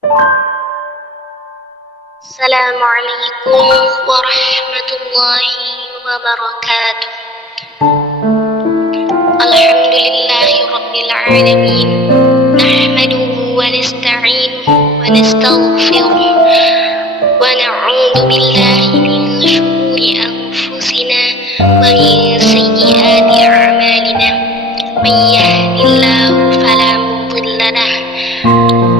Assalamualaikum warahmatullahi wabarakatuh. Alhamdulillahi rabbil alamin. Nahmaduhu wa nasta'inuhu wa nastaghfiruh wa na'udzu billahi min shururi anfusina wa min sayyiati a'malina. Man yahdihillahu fala mudilla lahu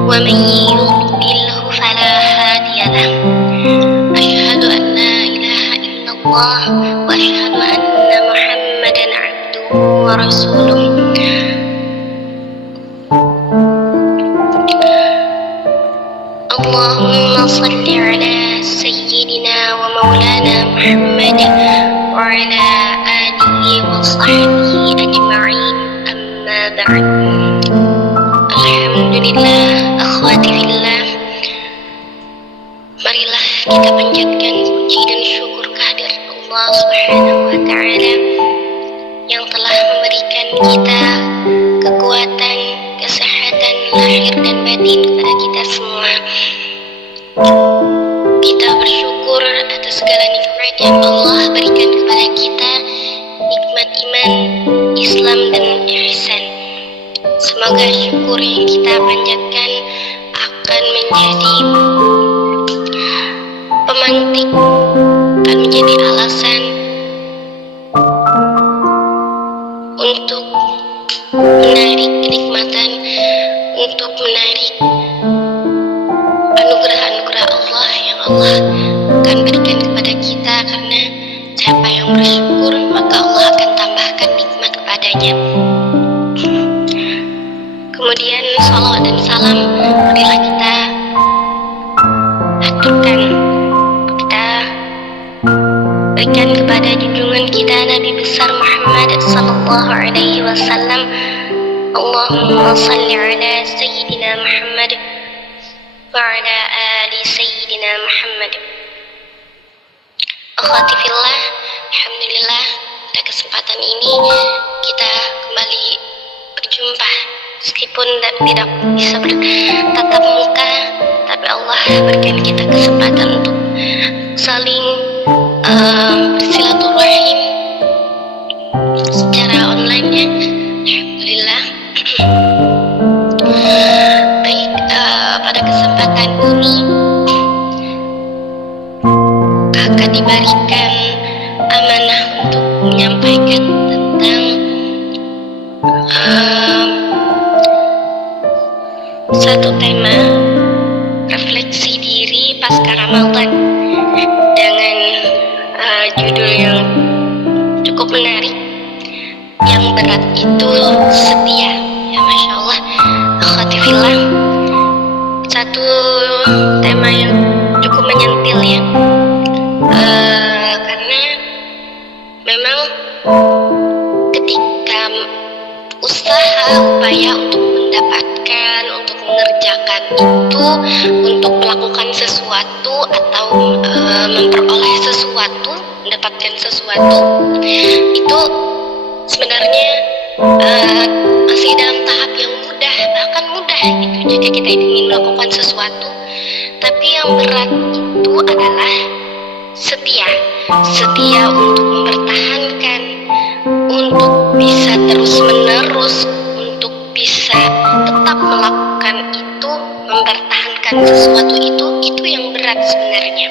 wa man yudlilhu fala hadiya lahu. Asyhadu an la ilaha illallah wa asyhadu anna Muhammadan abduhu wa rasuluh. Allahumma salli ala sayyidina wa maulana Muhammad wa ala alihi wa sahbihi ajma'in, amma ba'd. Alhamdulillah, akhwati fillah, marilah kita panjatkan puji dan syukur kehadirat Allah Subhanahu wa ta'ala yang telah memberikan kita kekuatan, kesehatan lahir dan batin kepada kita semua. Kita bersyukur atas segala nikmat yang Allah berikan kepada kita, nikmat iman, Islam dan ihsan. Semoga syukur yang kita panjatkan akan menjadi pemantik, akan menjadi alasan untuk menarik kenikmatan, untuk menarik anugerah-anugerah Allah yang Allah akan berikan kepada kita, karena siapa yang bersyukur maka Allah akan tambahkan nikmat kepadanya. Kemudian salawat dan salam marilah kita aturkan, kita berikan kepada junjungan kita Nabi besar Muhammad sallallahu alaihi wasallam. Allahumma salli ala sayyidina Muhammad wa ala ali sayyidina Muhammad. Akhwati fillah, alhamdulillah pada kesempatan ini kita kembali berjumpa. Meskipun tidak bisa bertatap muka, tapi Allah berikan kita kesempatan untuk saling bersilaturahim secara online ya. Alhamdulillah. Baik, pada kesempatan ini kakak diberikan amanah untuk menyampaikan tentang satu tema refleksi diri pasca Ramadan dengan judul yang cukup menarik. Yang berat itu setia. Ya Masya Allah, akhwati fillah, satu tema yang cukup menyentil ya, karena memang ketika usaha upaya untuk mendapatkan, untuk mengerjakan itu, untuk melakukan sesuatu atau memperoleh sesuatu, mendapatkan sesuatu itu sebenarnya masih dalam tahap yang mudah, bahkan mudah gitu jika kita ingin melakukan sesuatu. Tapi yang berat itu adalah setia untuk mempertahankan, untuk bisa terus menerus, untuk bisa tetap melakukan itu, mempertahankan sesuatu itu yang berat sebenarnya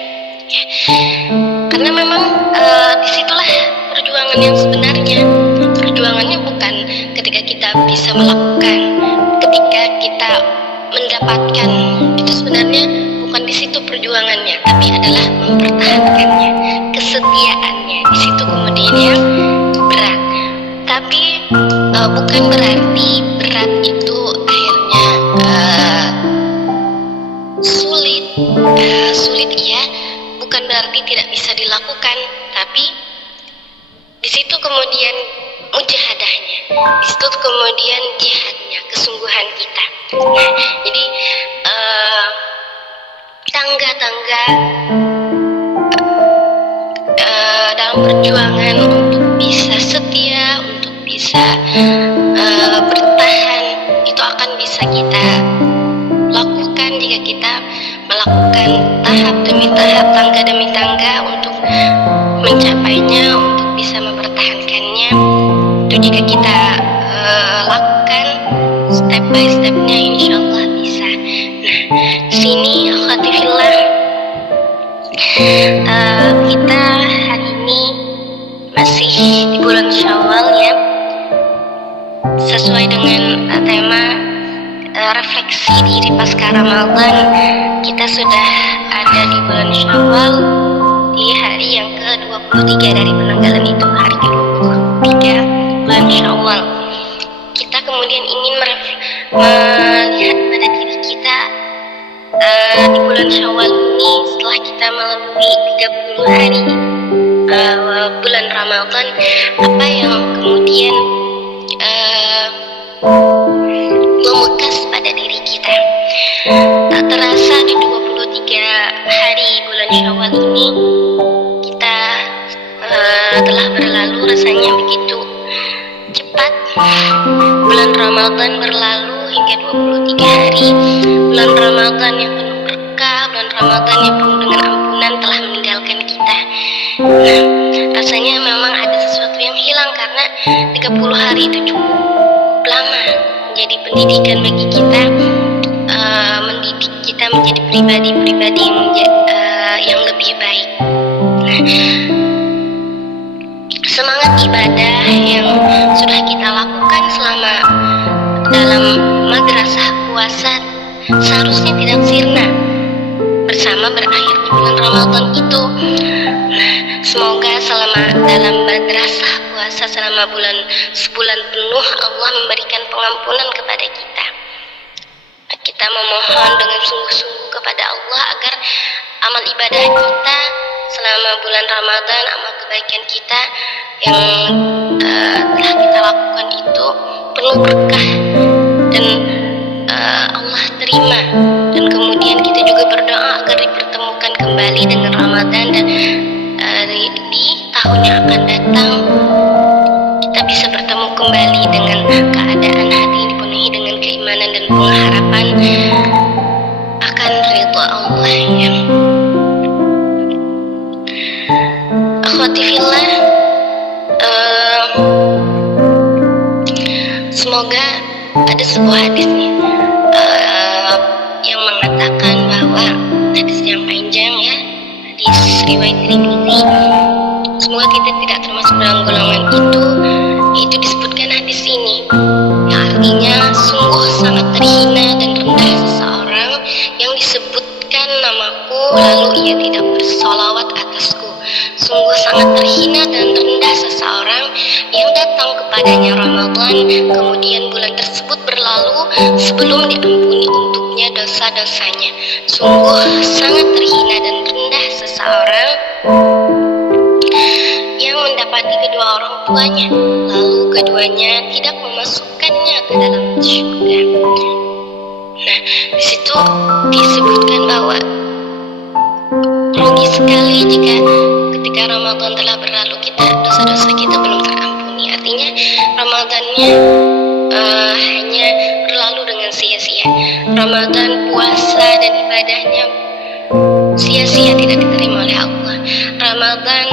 ya. Karena memang disitulah perjuangan yang sebenarnya. Perjuangannya bukan ketika kita bisa melakukan, ketika kita mendapatkan, itu sebenarnya bukan di situ perjuangannya, tapi adalah mempertahankannya, kesetiaannya. Di situ kemudian yang berat. Tapi bukan berarti berat itu akhirnya sulit ya, bukan berarti tidak bisa dilakukan, tapi di situ kemudian mujahadahnya, di situ kemudian jihadnya, kesungguhan kita. Nah, jadi tangga-tangga dalam perjuangan untuk bisa setia, untuk bisa bertahan, itu akan bisa kita lakukan jika ketika kita melakukan tahap demi tahap, tangga demi tangga untuk mencapainya, untuk bisa mempertahankannya. Itu jika kita lakukan step by stepnya, insya Allah bisa. Nah, di sini akhwati fillah, kita hari ini masih di bulan Syawal ya, sesuai dengan tema refleksi diri pasca Ramadan. Kita sudah ada di bulan Syawal, di hari yang ke-23 dari penanggalan itu, hari ke-23 bulan Syawal. Kita kemudian ingin melihat pada diri kita di bulan Syawal ini, setelah kita melalui 30 hari bulan Ramadan, apa yang kemudian membekas pada diri kita. Tak terasa di 23 hari bulan Syawal ini kita telah berlalu, rasanya begitu cepat. Bulan Ramadan berlalu hingga 23 hari. Bulan Ramadan yang penuh berkah, bulan Ramadan yang penuh dengan ampunan telah meninggalkan kita. Nah, rasanya memang ada sesuatu yang hilang, karena 30 hari itu cukup lama menjadi pendidikan bagi kita, mendidik kita menjadi pribadi-pribadi yang lebih baik. Nah, semangat ibadah yang sudah kita lakukan selama dalam madrasah puasa seharusnya tidak sirna bersama berakhirnya bulan Ramadan itu. Nah, semoga selama dalam madrasah puasa selama sebulan penuh Allah memberikan pengampunan kepada kita. Kita memohon dengan sungguh-sungguh kepada Allah agar amal ibadah kita selama bulan Ramadan, amal kebaikan kita yang telah kita lakukan itu penuh berkah dan Allah terima. Dan kemudian kita juga berdoa agar dipertemukan kembali dengan Ramadan, dan di tahun yang akan datang kita bisa bertemu kembali dengan keadaan hati yang dipenuhi dengan keimanan dan pengharapan akan ridha Allah ya. Akhwati fillah, semoga ada sebuah hadis nih yang mengatakan bahwa, hadis yang panjang ya, hadis riwayat Tirmidzi, semoga kita tidak termasuk dalam golongan itu disebutkan hadis ini, yang artinya sungguh sangat terhina dan rendah seseorang yang disebutkan namaku lalu ia tidak bersolawat atasku. Sungguh sangat terhina dan rendah seseorang yang datang kepadanya Ramadan, kemudian bulan tersebut berlalu sebelum diampuni untuknya dosa-dosanya. Sungguh sangat terhina dan rendah seseorang yang mendapati kedua orang tuanya, lalu keduanya tidak memasukkannya ke dalam surga. Nah, di situ disebutkan bahwa rugi sekali jika ketika Ramadan telah berlalu dosa-dosa kita belum terampuni. Artinya Ramadannya hanya berlalu dengan sia-sia. Ramadan puasa dan ibadahnya sia-sia, tidak diterima oleh Allah. Ramadan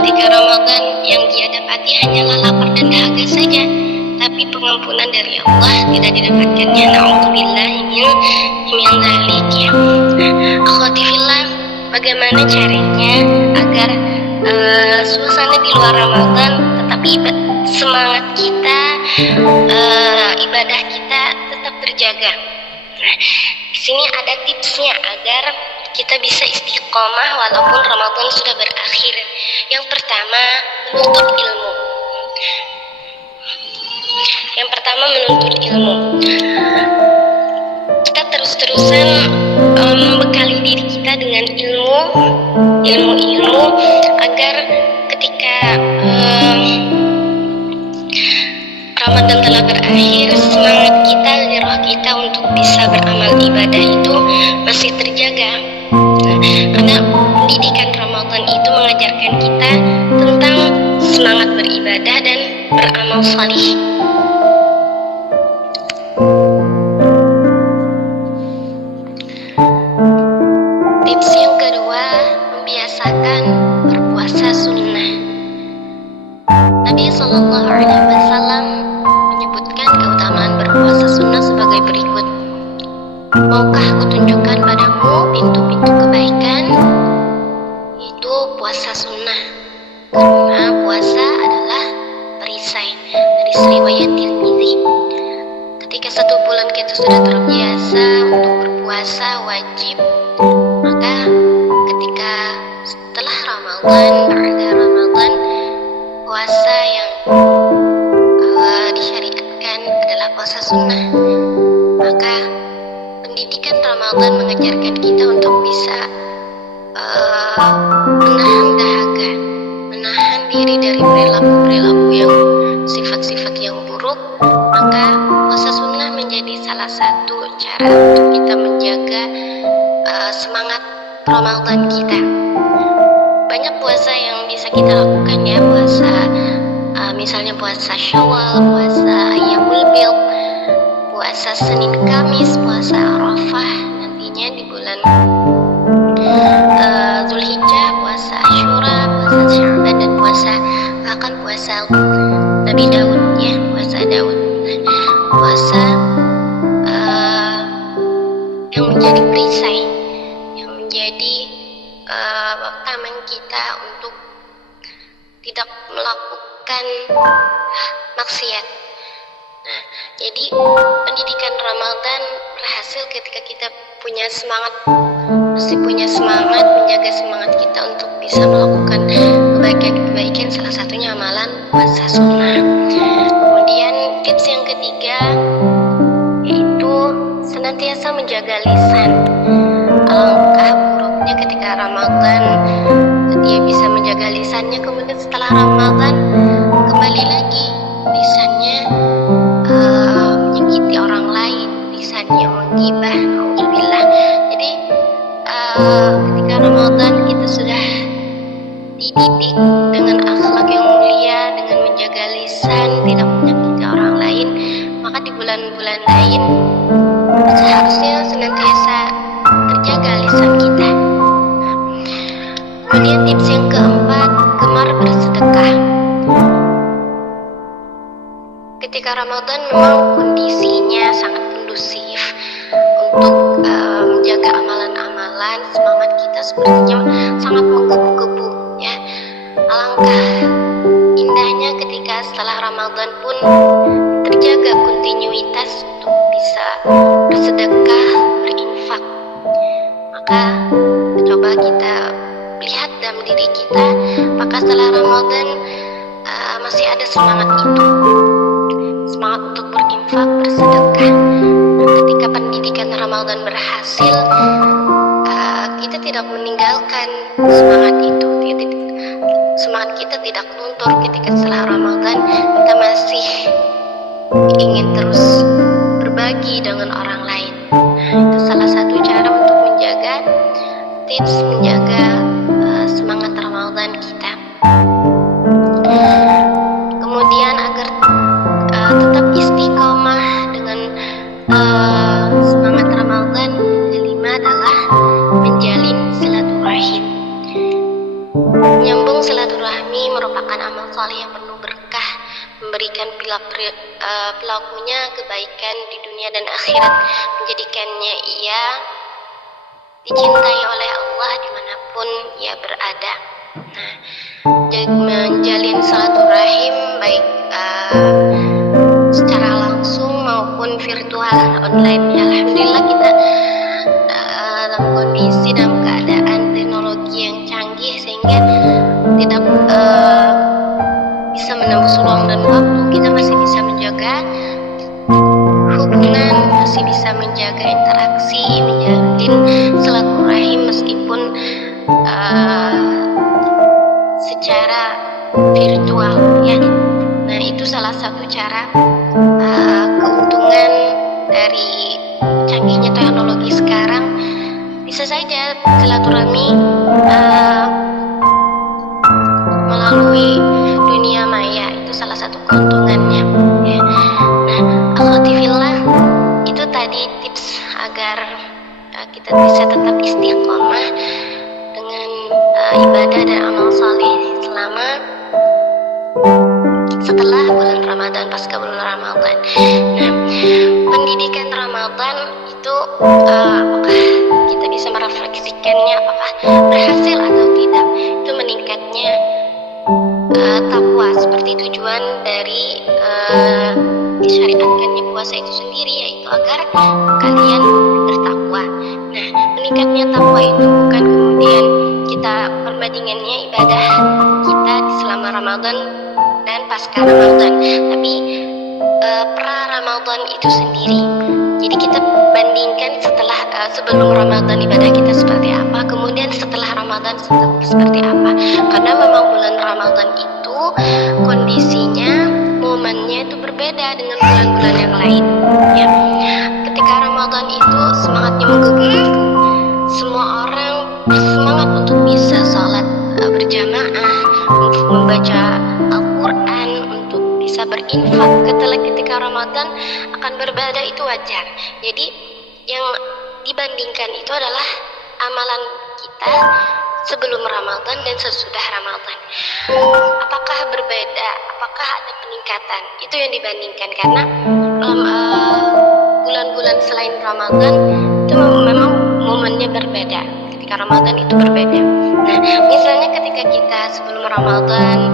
ketika Ramadan yang dia dapati hanyalah lapar dan dahaga saja, tapi pengampunan dari Allah tidak didapatkannya. Na'udzubillah min dzalik ya. Akhwati fillah, bagaimana caranya agar suasana di luar Ramadan tetapi semangat kita, ibadah kita tetap terjaga. Nah, di sini ada tipsnya agar kita bisa istiqomah walaupun Ramadan sudah berakhir. Yang pertama, menuntut ilmu. Kita terus-terusan membekali diri kita dengan ilmu agar ketika Ramadan telah berakhir, semangat kita, gairah kita untuk bisa beramal ibadah itu masih terjaga. Nah, karena pendidikan Ramadan itu mengajarkan kita tentang semangat beribadah dan beramal salih. ketika 1 bulan kita sudah terbiasa untuk berpuasa wajib, maka ketika setelah Ramadan, ba'da Ramadan, puasa yang disyariatkan adalah puasa sunnah. Maka pendidikan Ramadan mengajarkan kita untuk bisa menahan dahaga, menahan diri dari perilaku-perilaku yang sifat-sifat yang buruk. Maka puasa sunnah menjadi salah satu cara untuk kita menjaga semangat Ramadan kita. Banyak puasa yang bisa kita lakukan ya, puasa misalnya puasa Syawal, puasa Ayyamul Bid, puasa Senin Kamis, puasa Arafah nantinya di bulan Zulhijjah, puasa Asyura, puasa Sya'ban, dan bahkan puasa Nabi Daud ya, puasa Daud, puasa yang menjadi perisai, yang menjadi taman kita untuk tidak melakukan maksiat. Nah, jadi pendidikan Ramadan berhasil ketika kita punya semangat, mesti punya semangat, menjaga semangat kita untuk bisa melakukan kebaikan-kebaikan, salah satunya amalan puasa sunnah. Kemudian tips yang ketiga yaitu senantiasa menjaga lisan. Alangkah buruknya ketika Ramadan dia bisa menjaga lisannya, kemudian setelah Ramadan kembali lagi lisannya menyakiti orang lain, lisannya menggibah, auzubillah. Jadi ketika Ramadan kita sudah dididik dengan akhlak yang mulia, dengan menjaga lisan, tidak menyakiti orang lain, maka di bulan-bulan lain seharusnya senantiasa terjaga lisan kita. Kemudian tips yang keempat, gemar bersedekah. Ketika Ramadan memang kondisinya sangat kondusif untuk menjaga amalan-amalan, semangat kita sepertinya sangat menggebu-gebu ya. Alangkah indahnya ketika setelah Ramadan pun terjaga kontinuitas untuk bisa bersedekah, berinfak. Maka coba kita lihat dalam diri kita, apakah setelah Ramadan masih ada semangat itu, semangat untuk berinfak, bersedekah. Dan ketika pendidikan Ramadan berhasil, kita tidak meninggalkan semangat itu, semangat kita tidak luntur ketika setelah Ramadan kita masih ingin terus berbagi dengan orang lain. Itu salah satu cara untuk menjaga, tips menjaga semangat Ramadan kita. Kemudian agar tetap istiqomah dengan semangat Ramadan, kelima adalah menjalin silaturahim. Menyambung silaturahmi merupakan amal saleh yang penuh berkah, memberikan pelakunya kebaikan di dunia dan akhirat, menjadikannya ia dicintai oleh Allah dimanapun ia berada. Nah, menjalin silaturahim baik secara langsung maupun virtual online. Alhamdulillah kita dalam kondisi, dalam keadaan teknologi yang canggih sehingga tidak bisa menembus ruang dan waktu, kita masih bisa menjaga hubungan, masih bisa menjaga interaksi, menjalin silaturahim meskipun secara virtual ya. Nah, itu salah satu cara keuntungan dari canggihnya teknologi sekarang. Bisa saja silaturahmi melalui dunia maya, itu salah satu keuntungannya ya. Nah, akhwatifillah, itu tadi tips agar kita bisa tetap istiqomah dengan ibadah dan amal saleh selama setelah bulan Ramadan, pasca bulan Ramadan. Nah, pendidikan Ramadan itu apakah kita bisa merefleksikannya, apakah berhasil atau tidak? Itu meningkatnya takwa, seperti tujuan dari disyariatkannya puasa itu sendiri agar kalian bertakwa. Nah, meningkatnya takwa itu bukan kemudian kita perbandingannya ibadah kita di selama Ramadan dan pasca Ramadan, tapi pra Ramadan itu sendiri. Jadi kita bandingkan setelah sebelum Ramadan ibadah kita seperti apa, kemudian setelah Ramadan seperti apa. Karena memang bulan Ramadan itu kondisinya, momennya itu berbeda dengan bulan-bulan yang lain. Ya, ketika Ramadan itu semangatnya menggebu-gebu, semua orang bersemangat untuk bisa sholat berjamaah, untuk membaca Al-Quran, untuk bisa berinfak. Ketika Ramadan akan berbeda, itu wajar. Jadi yang dibandingkan itu adalah amalan kita sebelum Ramadan dan sesudah Ramadan. Apakah berbeda? Apakah ada peningkatan? Itu yang dibandingkan, karena bulan-bulan selain Ramadan itu memang momennya berbeda. Ketika Ramadan itu berbeda. Nah, misalnya ketika kita sebelum Ramadan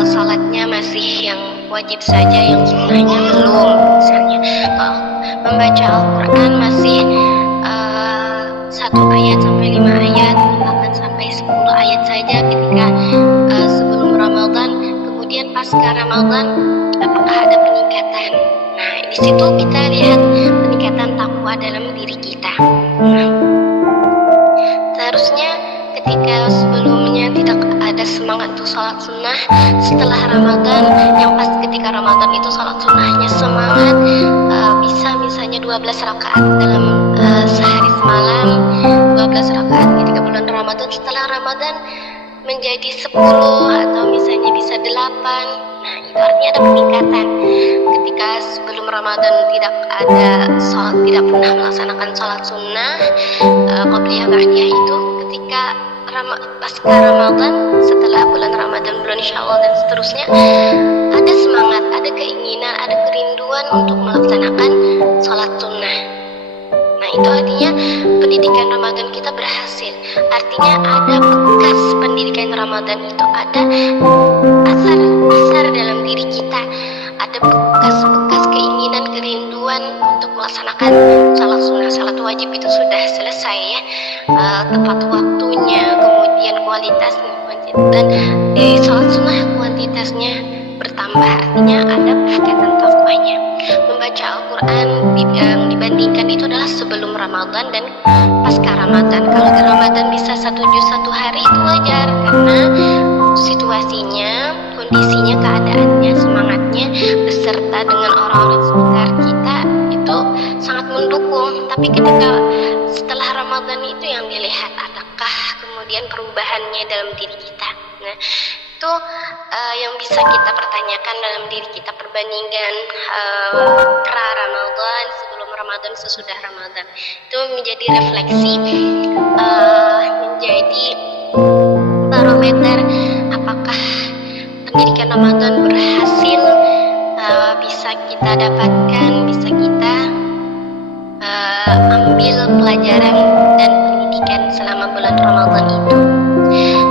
salatnya masih yang wajib saja, yang sunnahnya belum. Misalnya kalau membaca Al-Quran masih 1 ayat sampai 5 ayat, bahkan sampai 10 ayat saja ketika sebelum Ramadan. Kemudian pasca Ramadan, apakah ada peningkatan? Nah, di situ kita lihat peningkatan takwa dalam diri kita. Seharusnya ketika sebelumnya tidak ada semangat untuk sholat sunnah, setelah Ramadan, yang pas ketika Ramadan itu sholat sunnahnya semangat, bisa misalnya 12 rakaat dalam sehari semalam, 12 rakaat ketika bulan Ramadan. Setelah Ramadan menjadi 10 atau misalnya bisa 8. Nah, itu artinya ada peningkatan. Ketika sebelum Ramadan tidak ada sholat, tidak pernah melaksanakan sholat sunnah qobliyah ba'diyah, itu ketika pasca Ramadan, setelah bulan Ramadan, bulan Syawal dan seterusnya, ada semangat, ada keinginan, ada kerinduan untuk melaksanakan sholat sunnah. Nah, itu artinya pendidikan Ramadan kita berhasil. Artinya ada bekas pendidikan Ramadan itu, ada asar besar dalam diri kita, ada bekas-bekas keinginan, kerinduan untuk melaksanakan sholat sunnah. Sholat wajib itu sudah selesai, ya, tepat waktunya, kemudian kualitasnya, dan di sholat sunnah kuantitasnya bertambah. Artinya ada peningkatan takwanya. Membaca Al-Quran yang dibandingkan itu adalah sebelum Ramadan dan pasca Ramadan. Kalau di Ramadan bisa 1 juz 1 hari, itu wajar, karena situasinya, kondisinya, keadaannya, semangatnya beserta dengan orang-orang sekitar kita itu sangat mendukung. Tapi ketika setelah Ramadan itu yang dilihat, adakah kemudian perubahannya dalam diri kita. Nah, itu yang bisa kita pertanyakan dalam diri kita, perbandingan pra Ramadan, sebelum Ramadan, sesudah Ramadan. Itu menjadi refleksi, menjadi barometer apakah pendidikan Ramadan berhasil, bisa kita dapatkan, bisa kita ambil pelajaran dan pendidikan selama bulan Ramadan itu.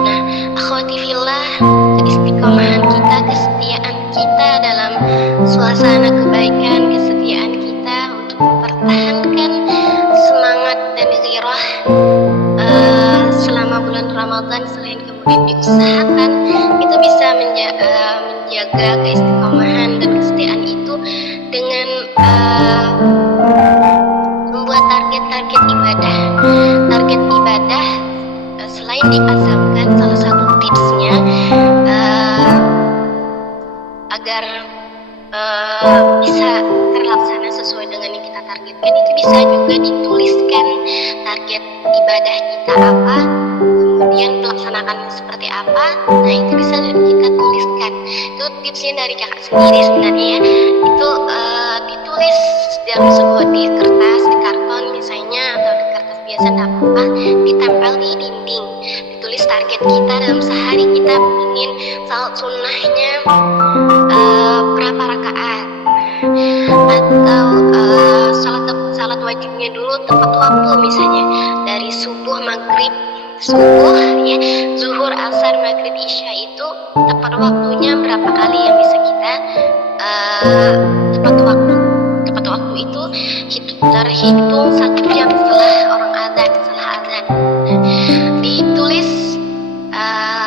Nah, akhwati fillah, keistiqomahan kita, kesetiaan kita dalam suasana kebaikan, kesetiaan kita untuk mempertahankan semangat dan gairah selama bulan Ramadan, selain kemudian diusahakan kita bisa menjaga keistiqomahan dan kesetiaan itu dengan membuat target-target ibadah. Target ibadah selain diazamkan, salah satu tipsnya agar bisa terlaksana sesuai dengan yang kita targetkan, itu bisa juga dituliskan target ibadah kita apa, kemudian pelaksanakannya seperti apa. Nah, itu bisa kita tuliskan. Itu tipsnya dari kakak sendiri sebenarnya, ya. Itu ditulis dalam sebuah, di kertas, di karton misalnya, atau di kertas biasa, tidak apa-apa, ditempel di dinding. Ditulis target kita dalam sehari, kita ingin salat sunnahnya berapa rakaat, atau salat wajibnya dulu tepat waktu, misalnya dari subuh, maghrib, ya, zuhur, asar, maghrib, isya, itu tepat waktunya berapa kali yang bisa kita tepat waktu itu kita terhitung 1 jam setelah orang adzan, setelah adzan. Ditulis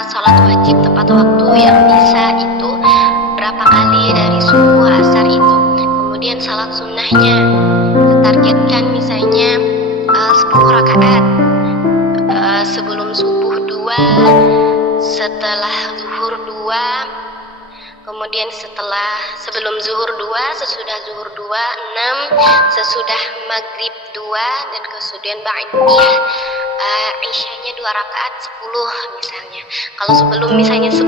sholat wajib tepat waktu yang bisa itu berapa kali dari subuh asar itu. Kemudian salat sunnahnya ditargetkan misalnya 10 rakaat, sebelum subuh 2, setelah zuhur 2, kemudian sebelum zuhur 2, sesudah zuhur 2, 6, sesudah maghrib 2, dan kemudian ba'diyah isyanya 2 rakaat 10 misalnya. Kalau sebelum misalnya 10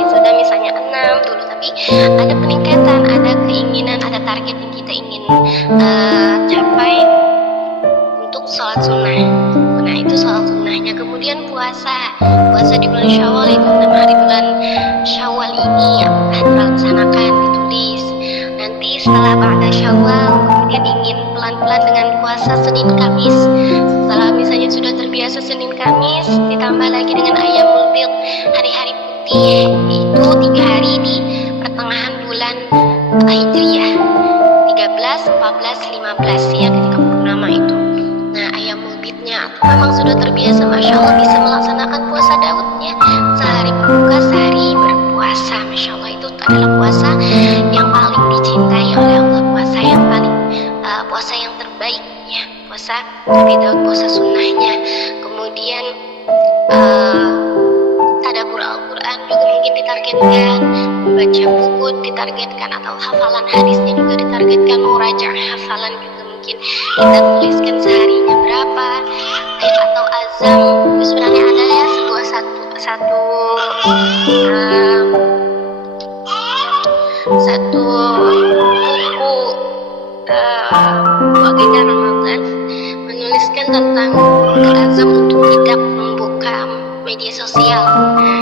ya sudah misalnya 6 dulu, tapi ada peningkatan, ada keinginan, ada target yang kita ingin capai untuk sholat sunnah. Nah itu sholat sunnahnya. Kemudian puasa di bulan Syawal itu 6 hari bulan Syawal ini dilaksanakan, ditulis. Nanti setelah ba'da Syawal kemudian ingin pelan-pelan dengan puasa Senin Kamis. Setelah misalnya sudah terbiasa Senin Kamis, ditambah lagi dengan Ayyamul Bid, hari-hari putih, itu 3 hari di pertengahan bulan Hijriyah, 13, 14, 15 ya, ketika purnama itu. Nah Ayyamul Bidnya memang sudah terbiasa, Masya Allah, bisa melaksanakan puasa Daudnya, sehari berbuka, sehari berpuasa. Masya Allah, itu adalah puasa yang paling dicintai oleh Allah, puasa yang paling puasa yang terbaik ya, puasa Nabi Daud, puasa sunnahnya. Kemudian tadabbur Al-Quran juga mungkin ditargetkan, membaca buku ditargetkan, atau hafalan hadisnya juga ditargetkan, murajaah hafalan juga mungkin kita tuliskan seharinya berapa, atau azam. Itu sebenarnya ada ya satu buku agenda Ramadan menuliskan tentang azam untuk tidak membuka media sosial.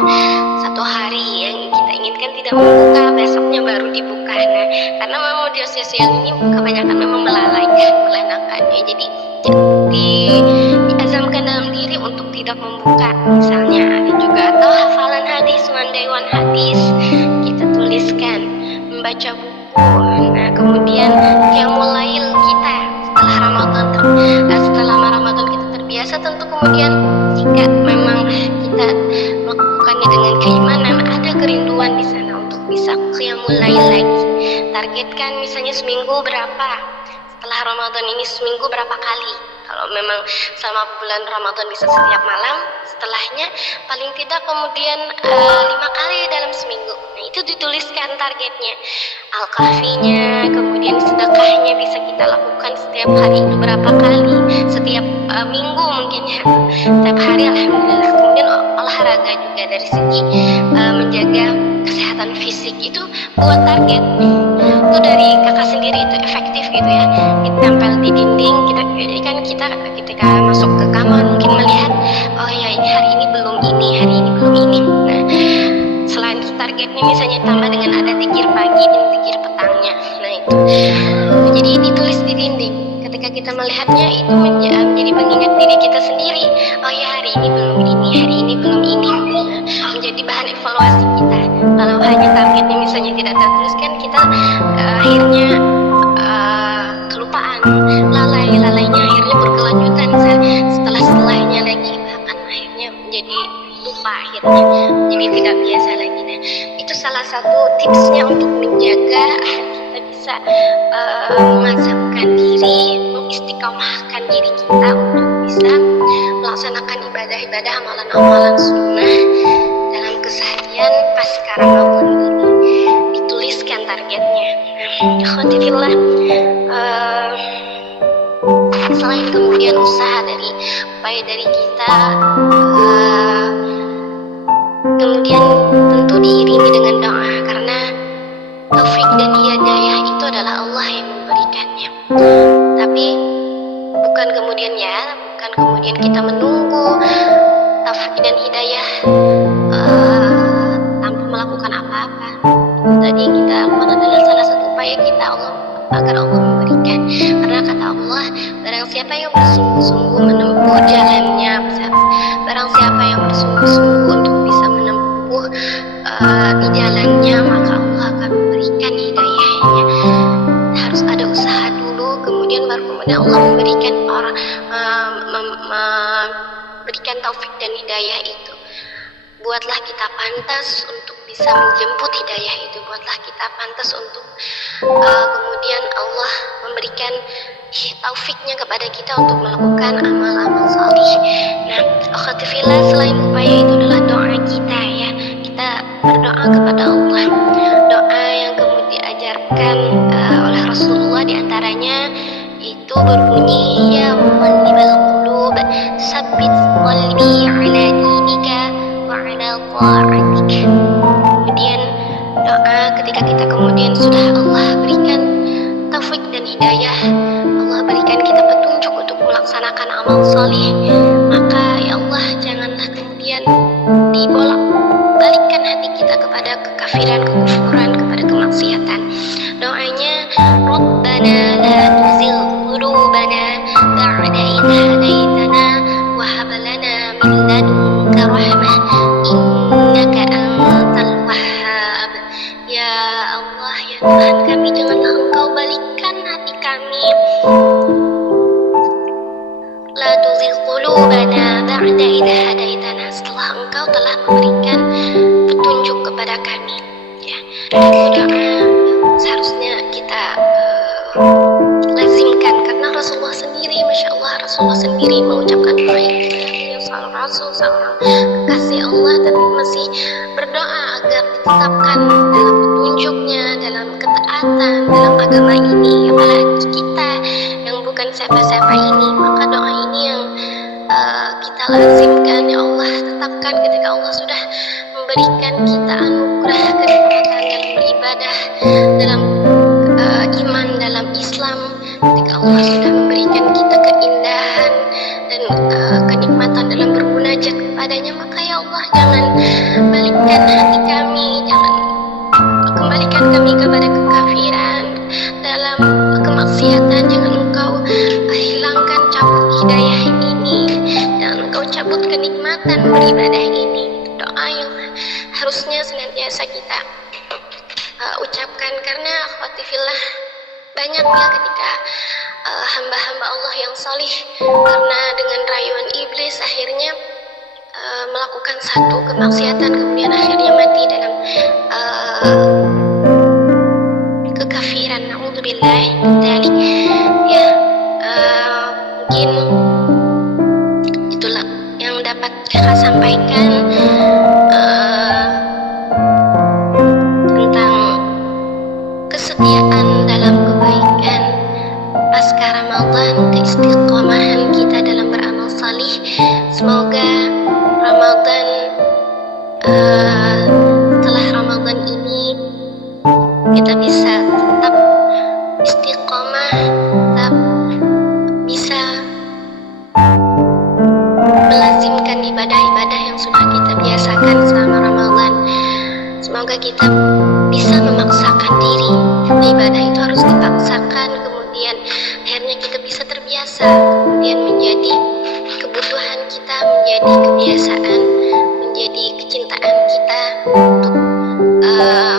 Nah, 1 hari yang kita inginkan tidak membuka, besoknya baru dibuka. Nah, karena memang media sosial ini kebanyakan memang melanakan ya, jadi diazamkan dalam diri untuk tidak membuka misalnya. Ada juga atau hafalan hadis, mandaiwan hadis kita tuliskan, membaca buku. Nah kemudian qiyamul lail kita setelah Ramadan kita terbiasa, tentu kemudian jika memang kita melakukannya dengan keimanan, ada kerinduan di sana untuk bisa qiyamul lail lagi. Targetkan misalnya seminggu berapa, setelah Ramadan ini seminggu berapa kali. Kalau memang selama bulan Ramadan bisa setiap malam, setelahnya paling tidak kemudian 5 kali dalam seminggu. Nah itu dituliskan targetnya, al-kahfinya, kemudian sedekahnya bisa kita lakukan setiap hari itu berapa kali, setiap minggu mungkin ya, setiap hari alhamdulillah. Kemudian olahraga juga dari segi menjaga kesehatan fisik, itu buat target. Itu dari kakak sendiri itu efektif gitu ya, ditempel di dinding. Kita ketika masuk ke kamar mungkin melihat, oh ya ini hari ini belum ini, hari ini belum ini. Nah selain itu targetnya misalnya tambah dengan ada zikir pagi dan zikir petangnya. Nah itu jadi ditulis di dinding. Ketika kita melihatnya itu menjadi pengingat diri kita sendiri, oh ya hari ini belum ini, hari ini belum ini. Nah, menjadi bahan evaluasi kita. Kalau hanya targetnya misalnya tidak tertuliskan, kita akhirnya kelupaan, lalainya akhirnya berkelanjutan setelahnya lagi, bahkan akhirnya menjadi lupa, akhirnya jadi tidak biasa lagi. Nah itu salah satu tipsnya untuk menjaga kita bisa mengazamkan diri, mengistiqomahkan diri kita untuk bisa melaksanakan ibadah-ibadah, amalan-amalan sunnah dalam keseharian pasca Ramadan ini. Dituliskan targetnya. Alhamdulillah. Selain kemudian usaha dari upaya dari kita, kemudian tentu diiringi dengan doa, karena taufik dan hidayah itu adalah Allah yang memberikannya. Tapi bukan kemudian kita menunggu taufik dan hidayah tanpa melakukan apa-apa. Tadi kita lakukan adalah salah satu upaya kita agar Allah memberikan. Karena kata Allah, barang siapa yang bersungguh-sungguh menempuh jalannya, barang siapa yang bersungguh-sungguh untuk bisa menempuh di jalannya, maka Allah akan memberikan hidayahnya. Harus ada usaha dulu, kemudian baru kemudian Allah memberikan memberikan taufik dan hidayah itu. Buatlah kita pantas untuk bisa menjemput hidayah itu. Buatlah kita pantas untuk kemudian Allah memberikan taufiknya kepada kita untuk melakukan amal-amal salih. Nah, akhwati fillah, selain upaya itu adalah doa kita ya. Kita berdoa kepada Allah. Doa yang kemudian diajarkan oleh Rasulullah diantaranya itu berbunyi, ya muqallibal qulub tsabbit qalbi ala dinika wa ala ta'atik. Kemudian doa ketika kita kemudian sudah Allah berikan taufik dan hidayah, Allah berikan kita petunjuk untuk melaksanakan amal salih, maka ya Allah janganlah kemudian dibolak balikkan hati kita kepada kekafiran, kekufuran, kepada kemaksiatan. Doanya, Rabbana la tuzigh qulubana ba'da idh hadaitana wa hab lana min ladunka rahmah innaka antal wahhab. Ya Allah, ya Tuhan kami, janganlah Engkau balikkan hati kami. La tuzigh qulubana ba'da idh hadaitana, setelah Engkau telah memberikan petunjuk kepada kami. Ya, itu doa seharusnya kita lazimkan, karena Rasulullah sendiri, Masya Allah, Rasulullah sendiri mengucapkan doa ini. Beliau seorang Rasul, seorang kekasih Allah, tapi masih berdoa agar ditetapkan dalam petunjuknya, dalam ketaatan, dalam agama ini. Apalagi kita yang bukan siapa-siapa ini, maka doa ini yang kita lazimkan. Ya Allah, tetapkan ketika Allah sudah memberikan kita anugerah kenikmatan dalam beribadah, dalam iman, dalam Islam, ketika Allah sudah memberikan kita keindahan dan kenikmatan dalam bermunajat kepadanya, maka ya Allah jangan balikkan hati kami, jangan kembalikan kami kepada kekafiran, dalam kemaksiatan, jangan Engkau hilangkan, cabut hidayah ini, dan Engkau cabut kenikmatan beribadah ini. Doa yang harusnya senantiasa kita ucapkan, karena akhwati fillah, banyaknya ketika hamba-hamba Allah yang salih karena dengan rayuan iblis akhirnya melakukan satu kemaksiatan, kemudian akhirnya mati dalam kekafiran. Na'udzubillah min dzalik. Ya, mungkin itulah yang dapat kakak sampaikan tentang kesetiaan dalam kebaikan pasca Ramadan, keistiqomahan kita dalam beramal salih. Semoga Ramadan setelah Ramadan ini kita bisa tetap istiqomah, tetap bisa melazimkan ibadah-ibadah yang sudah kita biasakan selama Ramadan. Semoga kita bisa memaksakan diri. Ibadah itu harus dipaksakan, kemudian akhirnya kita bisa terbiasa, kemudian menjadi kebutuhan kita, menjadi kebiasaan, menjadi kecintaan kita untuk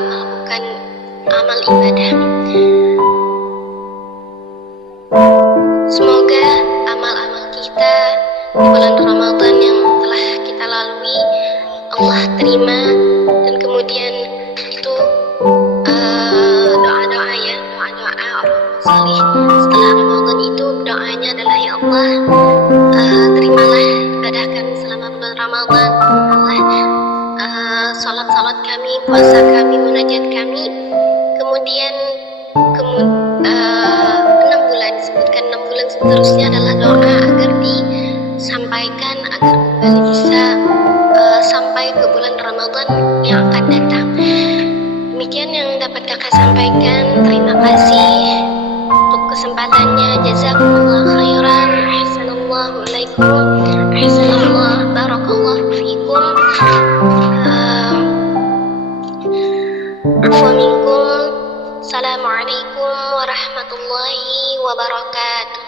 melakukan amal ibadah. Semoga amal-amal kita di bulan Ramadan yang telah kita lalui Allah terima, dan kemudian itu doa-doa ya, doa-doa orang salih setelah Ramadan itu doanya adalah, ya Allah, terimalah ibadah kami selama bulan Ramadan, terimalah salat-salat kami, puasa kami, munajat kami. Kemudian 6 bulan, disebutkan 6 bulan seterusnya adalah doa agar disampaikan, agar kembali bisa sampai ke bulan Ramadan yang akan datang. Demikian yang dapat kakak sampaikan. Terima kasih untuk kesempatannya. Jazakumullah khairan. Ahsanallahu alaikum. Ahsanallah, barakallahu fikum. Afwa minkum. Assalamualaikum warahmatullahi wabarakatuh.